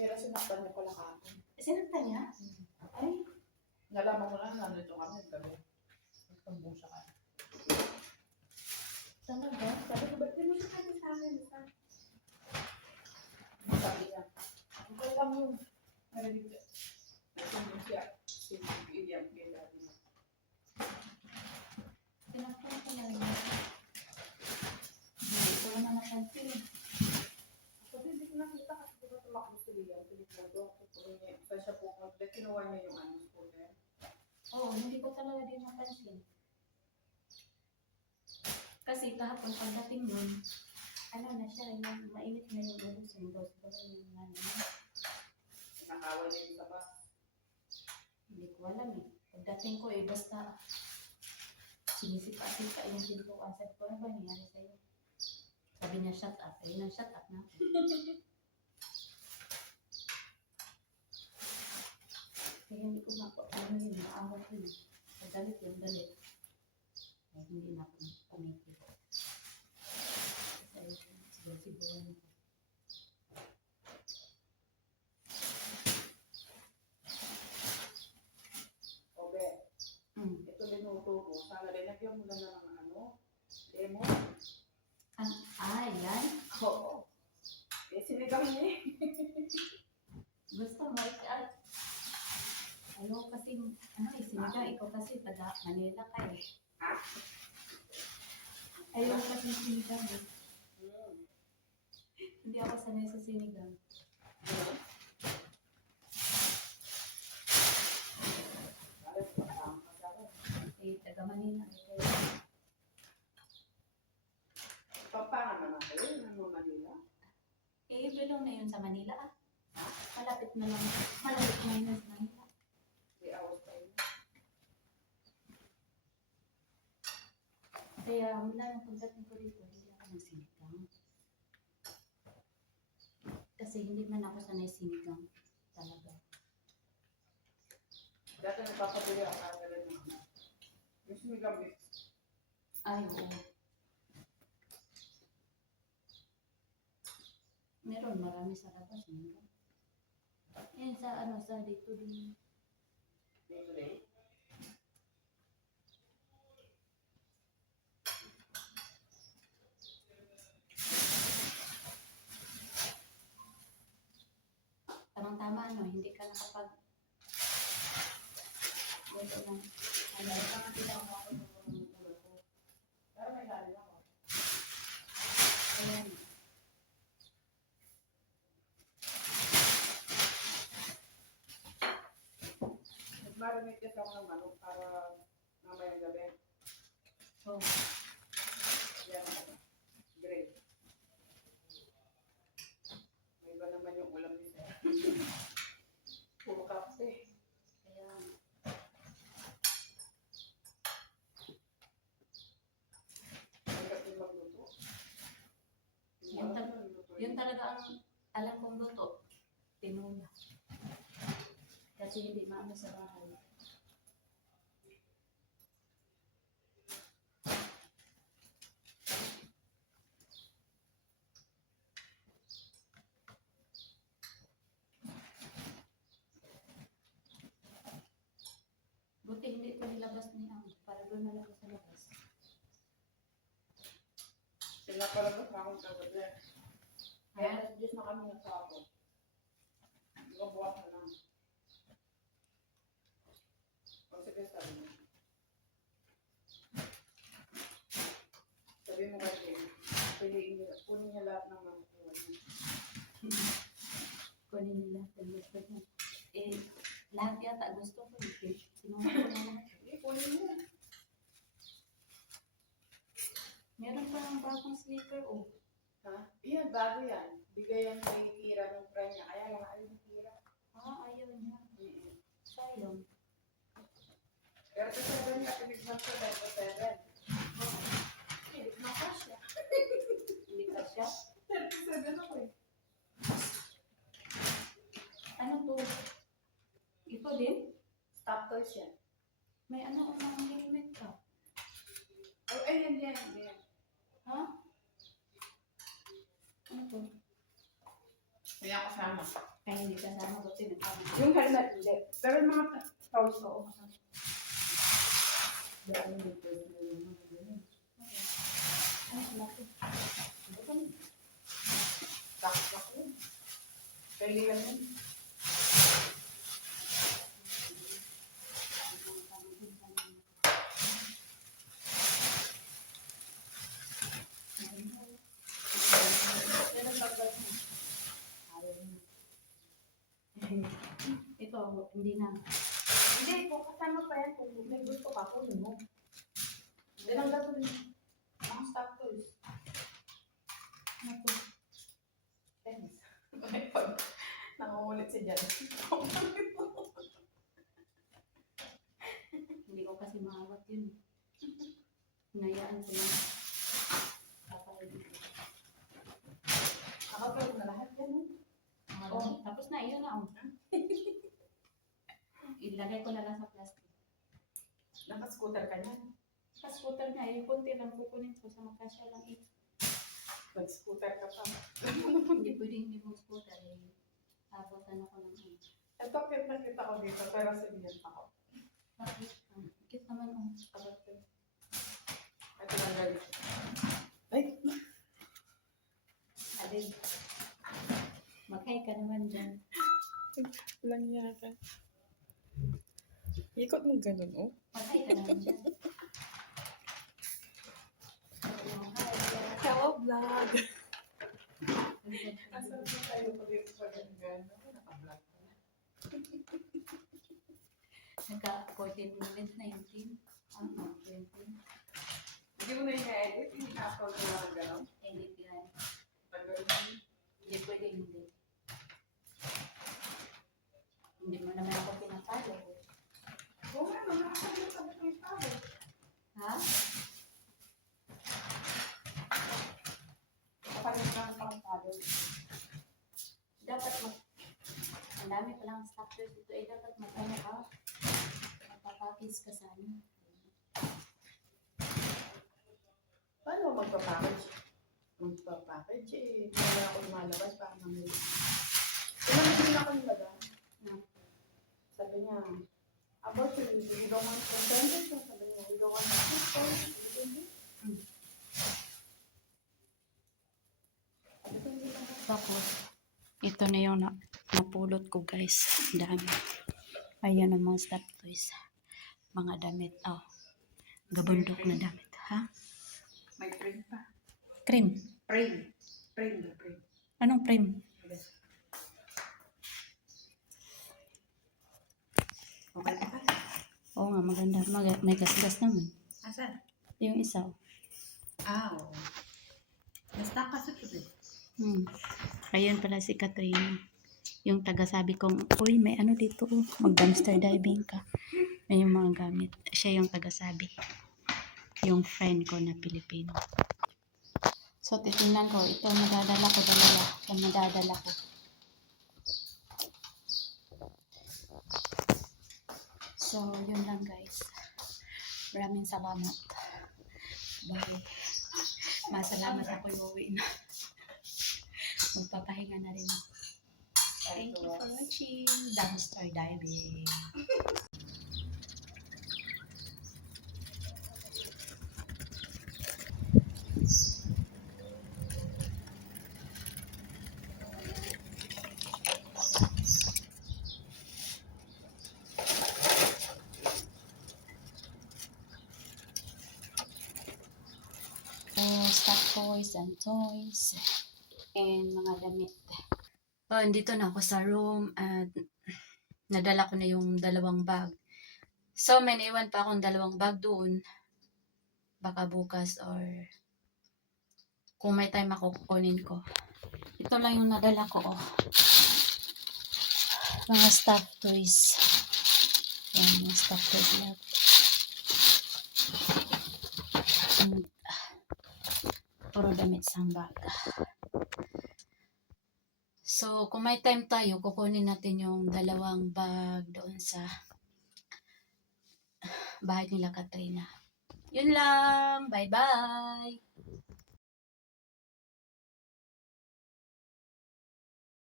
Pero sinaktan niya pala kahapon. Sinaktan niya? Ay, Nalaman ko lang, nandito kami, gabi. Nagtumbong siya kaya. talaga? Sabi ko, ba't mo siya sa akin? Sabi niya, okay lang yun. Narinig siya. Nagtumbong siya. Sinigyan kay daddy niya. Sinaktan pala niya. Hindi ko na napansin. Kasi hindi ko nakita kasi di ba tumakbo si Liam, Pilipino. Kasi siya po, kinuha niya yung ano, scooter. Oo, hindi ko talaga din napansin. Kasi kahapon pagdating nun, ano na siya, yung mainit na yung ulo, sindos-dos yung ano. Nakaway niya sa bus. Hindi ko alam eh. Pagdating ko eh, basta sinisipa-sipa yung pintuan. Sabi ko, ano ba nangyari sa'yo? Sabi niya, shut up. Ayun na, shut up na. Kaya hindi ko ano yun, maawat yun. Pagdalit yun, dalit. Ay, hindi na ako pumikit. Kasi sigaw-sigawan ako. Obe, ito minuto ko. Sana linagyan mo lang ng ano, lemon. Yan? Oo. Eh, sinigang niya eh. Gusto mo, ayaw kasi, ano eh, sinigang, ikaw kasi taga Manila ka eh. Ha? Ayaw kasi sinigang eh. Hindi ako sanay sa sinigang. Eh, taga Manila. Papangan naman kayo, ng Manila. Eh, belong na yun sa Manila ah. Ha? Malapit na lang. Malapit na yun sa Manila. 3 hours pa yun. Kaya mula nang pagdating ko dito, hindi ako ng sinigang. Kasi hindi man ako sanay sinigang. Talaga. Dati nagpapabili ang camera ng yung sinigang eh. Ay, oo. Meron, marami sa labas. Meron. Yan sa ano, sa dito din. Dito din. Tamang-tama, ano, hindi ka nakapag... Ganito lang. Ano, Nakakita ko ako ng ulo ko. Pero may galing ako. ayan. Nag-marinate kasi ako ng manok para mamayang gabi. So, Yan ako. Great. May iba naman yung ulam nila. Puro kape. kaya... May kape magluto. Yun talaga ang alam kong luto. Tinula. Kasi hindi maano sa bahay. Buti hindi ko nilabas ni Ang para doon na lang ako sa labas. Sila pala ba sa akong kagabi? Kaya Diyos na kami nagsapon. Bukas na lang. O sige, sabi mo. Sabi mo kasi, piliin niya, kunin niya lahat ng mga kuha niya. Kunin nila ang gusto niya. Eh, lahat yata gusto ko. Sinuha ko na lahat. Hindi, kunin niya. Meron pa ng bagong sleeper, oh. Ha? Iyan, bago yan. Bigay yan kay Kira ng friend niya. Kaya lang ayaw ni Kira. Ah, ayaw niya. Sayang. Pero sa 7 niya, pinigman ko dahil sa 7. Hindi, nakasya. Hindi ka siya. 37 ako eh. Ano to? Ito din? Stop toys yan. May ano ang helmet ka? Oh, ayan, yan. Ha? Ano to? Kaya kasama. Kaya hindi kasama ko tinatawag. Yung helmet, hindi. Pero yung mga towels, oo. Dahil yung pwede na yung mga ganun. Ay, laki. Bakit yun? Kailangan yun. Ito, hindi na. Hindi, kung kasama pa yan, kung may gusto ka, kunin mo. Ilang dato din. Mga stock tools. Ano to? Tennis. May pag nangungulit si Jan. Hindi ko kasi maawat yun. Hinayaan ko lang. Papalagay ko. Nakapagod na lahat yan. Oh, tapos na, yun na. Oh. Ilagay ko na lang sa plastic. Naka-scooter ka niyan. Sa scooter nga, yung konti lang kukunin ko sa magkasya lang eh. Nag-scooter ka pa. Hindi pwedeng hindi mo scooter eh. Abutan ako ng eh. Ito, cute na kita ko dito, pero sabihan ako. Bakit? Cute naman oh. Abot ko. Ito lang galit. Ay! Adin. Mag-hi ka naman dyan. Lang niya ka. Ikot mo ganun, oh. Mag-hi ka naman dyan. Hello, vlog! Asan na tayo pa dito sa ganyan? Naka-vlog na. Nagka-14 minutes na yung team. Ano? 20. Hindi mo na yung edit, hindi na-upload mo lang gano'n. Edit yan. Tagal mo. Hindi pwede hindi. Hindi mo naman ako pinapalo. Oo nga, nakakabot ang tao. Ha? Kapalit na ang pangtalo. Dapat ang dami palang structures dito. Eh, dapat mag-ano ka. Magpapakis ka sana. Paano magpapackage? Magpapackage eh. Wala ako lumalabas para mamili. Pinamili na ako nila ba? Sabi niya, about you don't want to send it. Sabi niya, we don't want to send it. Tapos, ito na yung napulot ko guys. Dami. Ayan ang mga stuff toys. Mga damit. Oh. Gabundok na damit. Ha? May frame pa. Cream. Frame. Frame na frame. Anong cream? Okay pa. Oo nga, maganda. May gasgas naman. Asan? Yung isa. Oo. Basta kasi ito eh. Ayun pala si Katrina. Yung taga-sabi kong, uy, may ano dito. Mag-dumpster diving ka. May yung mga gamit. Siya yung taga-sabi. Yung friend ko na Pilipino. So, titingnan ko. Ito, madadala ko dalawa. Ito, madadala ko. So, yun lang guys. Maraming salamat. Bye. Masalamat ako yung uwi na. Magpapahinga na rin ako. Thank you for watching Dumpster Diving. Stock toys and toys and mga damit. Andito na ako sa room at nadala ko na yung dalawang bag. So, may naiwan pa akong dalawang bag doon. Baka bukas or kung may time ako, kukunin ko. Ito lang yung nadala ko. Oh. Mga stuff toys. Yan, mga stuff toys lang. And, puro damit sa bag. So, kung may time tayo, kukunin natin yung dalawang bag doon sa bahay nila Katrina. Yun lang. Bye-bye!